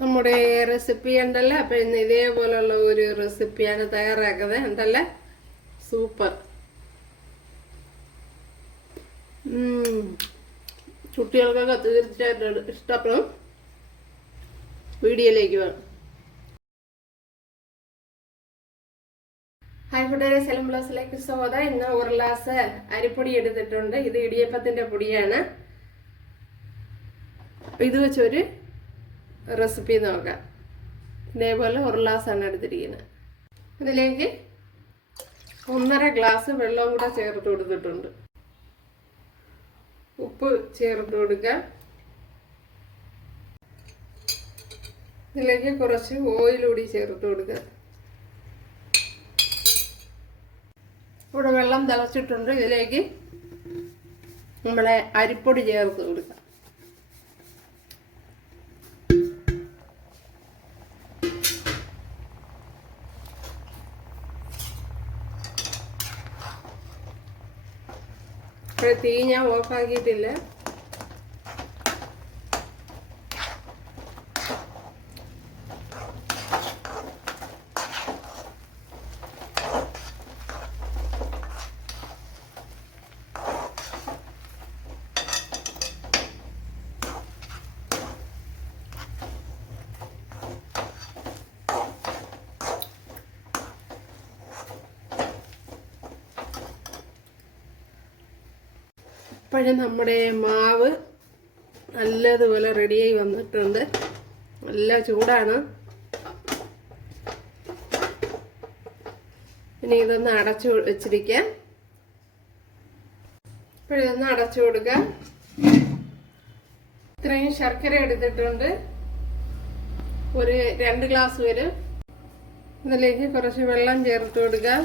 നമ്മുടെ റെസിപ്പി ഉണ്ടല്ലോ. അപ്പം ഇന്ന് ഇതേപോലുള്ള ഒരു റെസിപ്പിയാണ് തയ്യാറാക്കുന്നത്. ഉണ്ടല്ലേ, സൂപ്പർ. കുട്ടികൾക്കൊക്കെ തീർച്ചയായിട്ടും ഇഷ്ടപ്പെടും. വീഡിയോയിലേക്ക് വേണം. ഹായ് കൂട്ടുകാരെ, സെലം ബ്ലൗസിലേക്ക് സ്വാഗതം. ഇന്ന് ഒരു ഗ്ലാസ് അരിപ്പൊടി എടുത്തിട്ടുണ്ട്. ഇത് ഇടിയപ്പത്തിന്റെ പൊടിയാണ്. ഇത് വെച്ചൊരു റെസിപ്പി നോക്കാം. ഇതേപോലെ ഒരു ഗ്ലാസ്സാണ് എടുത്തിരിക്കുന്നത്. ഇതിലേക്ക് 1.5 ഗ്ലാസ് വെള്ളവും കൂടെ ചേർത്ത് കൊടുത്തിട്ടുണ്ട്. ഉപ്പ് ചേർത്ത് കൊടുക്കുക. ഇതിലേക്ക് കുറച്ച് ഓയിൽ കൂടി ചേർത്ത് കൊടുക്കുക. ഇവിടെ വെള്ളം തിളച്ചിട്ടുണ്ട്. ഇതിലേക്ക് നമ്മളെ അരിപ്പൊടി ചേർത്ത് കൊടുക്കുക. ഇവിടെ തീ ഞാൻ ഓഫാക്കിയിട്ടില്ല. ഇപ്പോഴും നമ്മുടെ മാവ് നല്ലതുപോലെ റെഡിയായി വന്നിട്ടുണ്ട്. നല്ല ചൂടാണ്. ഇനി ഇതൊന്ന് അടച്ചു വെച്ചിരിക്കാം. ഇപ്പോഴൊന്ന് അടച്ചു കൊടുക്കാം. ഇത്രയും ശർക്കര എടുത്തിട്ടുണ്ട്. ഒരു 2 ഗ്ലാസ് വരും. ഇതിലേക്ക് കുറച്ച് വെള്ളം ചേർത്ത് കൊടുക്കുക.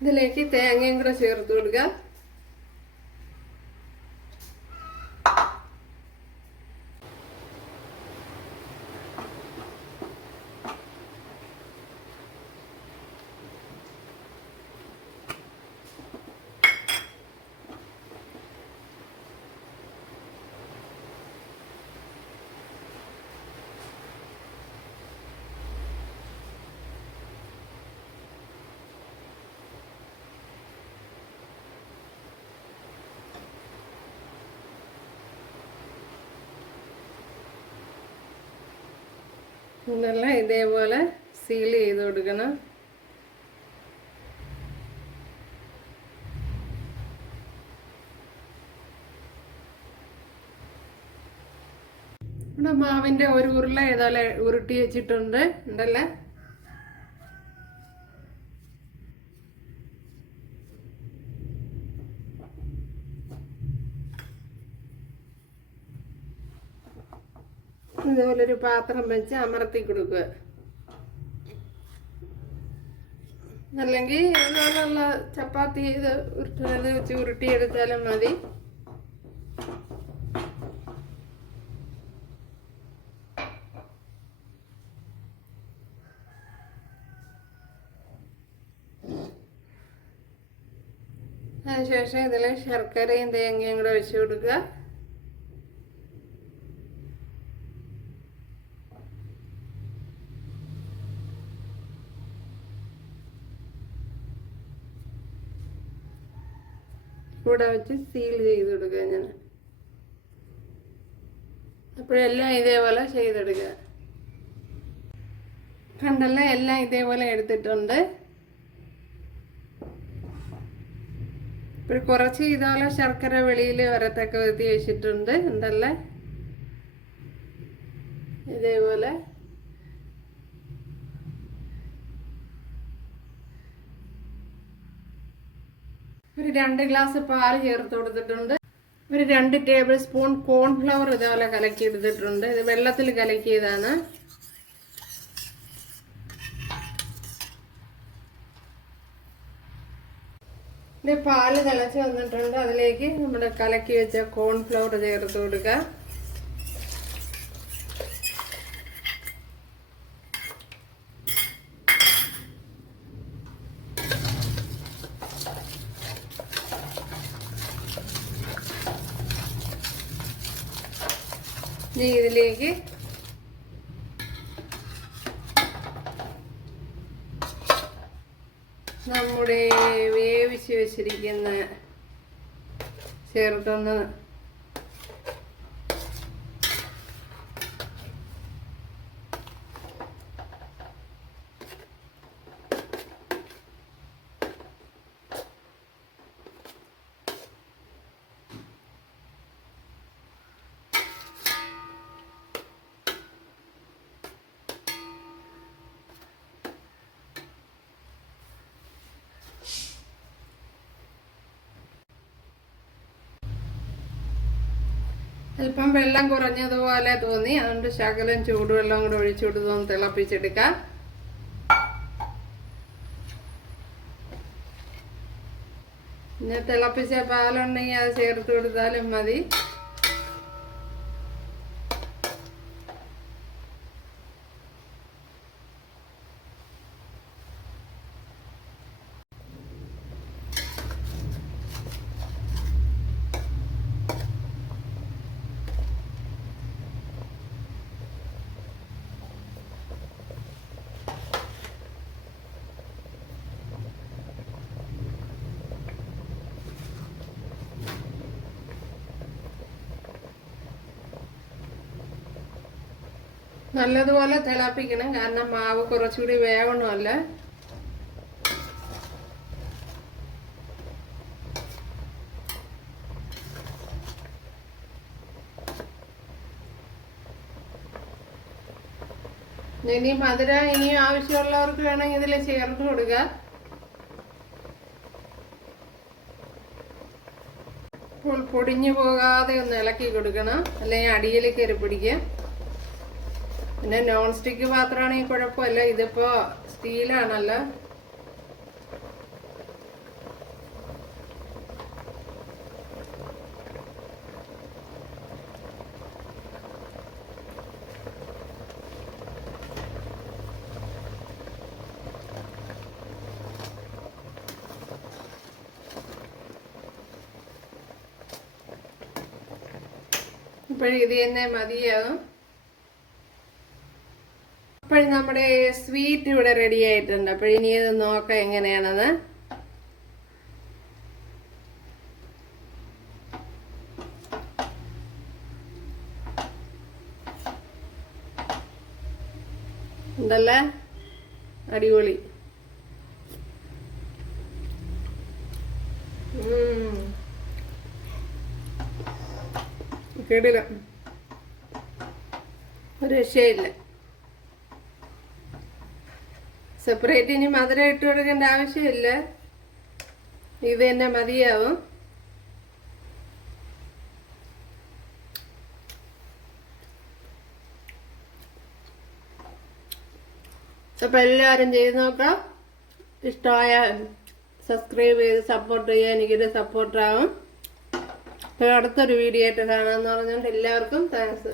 ഇതിലേക്ക് തേങ്ങയും കൂടെ ചേർത്ത് കൊടുക്കുക. ഇതെല്ലാം ഇതേപോലെ സീൽ ചെയ്ത് കൊടുക്കണം. ഇവിടെ മാവിന്റെ ഒരു ഉരുള ഏതായാലും ഉരുട്ടി വെച്ചിട്ടുണ്ട്. ഉണ്ടല്ലേ, ഇതുപോലൊരു പാത്രം വെച്ച് അമർത്തി കൊടുക്കുക. അല്ലെങ്കിൽ ഇതുപോലുള്ള ചപ്പാത്തി ഇത് വെച്ച് ഉരുട്ടിയെടുത്താലും മതി. അതിനുശേഷം ഇതിൽ ശർക്കരയും തേങ്ങയും കൂടെ വെച്ച് കൊടുക്കുക. കൂടെ വെച്ച് സീൽ ചെയ്ത് കൊടുക്കുക. ഞാൻ അപ്പോഴെല്ലാം ഇതേപോലെ ചെയ്തെടുക്കുക. കണ്ടല്ല, എല്ലാം ഇതേപോലെ എടുത്തിട്ടുണ്ട്. ഇപ്പോൾ കുറച്ച് ഇതുപോലെ ശർക്കര വെളിയിൽ വരത്തക്ക വിധത്തിൽ വെച്ചിട്ടുണ്ട്. ഉണ്ടല്ലേ, ഇതേപോലെ ഒരു 2 ഗ്ലാസ് പാല് ചേർത്ത് കൊടുത്തിട്ടുണ്ട്. ഒരു 2 ടേബിൾ സ്പൂൺ കോൺഫ്ലവർ ഇതേപോലെ കലക്കി എടുത്തിട്ടുണ്ട്. ഇത് വെള്ളത്തിൽ കലക്കിയതാണ്. ഇത് പാല് തിളച്ച് വന്നിട്ടുണ്ട്. അതിലേക്ക് നമ്മുടെ കലക്കി വെച്ച കോൺഫ്ലവർ ചേർത്ത് കൊടുക്കുക. ഇനി ഇതിലേക്ക് നമ്മുടെ വേവിച്ച് വെച്ചിരിക്കുന്ന ചേർത്തൊന്ന് അല്പം വെള്ളം കുറഞ്ഞതുപോലെ തോന്നി, അതുകൊണ്ട് ശകലം ചൂടുവെള്ളം കൂടെ ഒഴിച്ചുകൊടുത്തൊന്ന് തിളപ്പിച്ചെടുക്കാം. പിന്നെ തിളപ്പിച്ച പാലുണ്ടെങ്കിൽ അത് ചേർത്ത് കൊടുത്താലും മതി. നല്ലതുപോലെ തിളപ്പിക്കണം, കാരണം മാവ് കുറച്ചുകൂടി വേവണമല്ല. ഇനി മധുരം ഇനിയും ആവശ്യമുള്ളവർക്ക് വേണമെങ്കിൽ ഇതിൽ ചേർത്ത് കൊടുക്കുക. ഇപ്പോൾ പൊടിഞ്ഞു പോകാതെ ഒന്ന് ഇളക്കി കൊടുക്കണം, അല്ലെങ്കിൽ അടിയിൽ കയറി പിടിക്കുക. പിന്നെ നോൺ സ്റ്റിക്ക് പാത്രമാണെങ്കിൽ കുഴപ്പമില്ല, ഇതിപ്പോ സ്റ്റീലാണല്ലോ. ഇപ്പോഴും ഇത് തന്നെ മതിയാകും. അപ്പോഴും നമ്മുടെ സ്വീറ്റ് ഇവിടെ റെഡി ആയിട്ടുണ്ട്. അപ്പോഴിനി ഇത് നോക്കാം എങ്ങനെയാണെന്ന്. ഉണ്ടല്ലേ, അടിപൊളി. കേടില്ല, ഒരു രക്ഷയില്ല. സെപ്പറേറ്റ് ഇനി മധുരം ഇട്ട് കൊടുക്കേണ്ട ആവശ്യമില്ല, ഇത് തന്നെ മതിയാവും. അപ്പം എല്ലാവരും ചെയ്ത് നോക്കാം. ഇഷ്ടമായ സബ്സ്ക്രൈബ് ചെയ്ത് സപ്പോർട്ട് ചെയ്യാൻ എനിക്കൊരു സപ്പോർട്ടാവും. അപ്പോൾ അടുത്തൊരു വീഡിയോ ആയിട്ട് കാണാമെന്ന് പറഞ്ഞുകൊണ്ട് എല്ലാവർക്കും താങ്ക്സ്.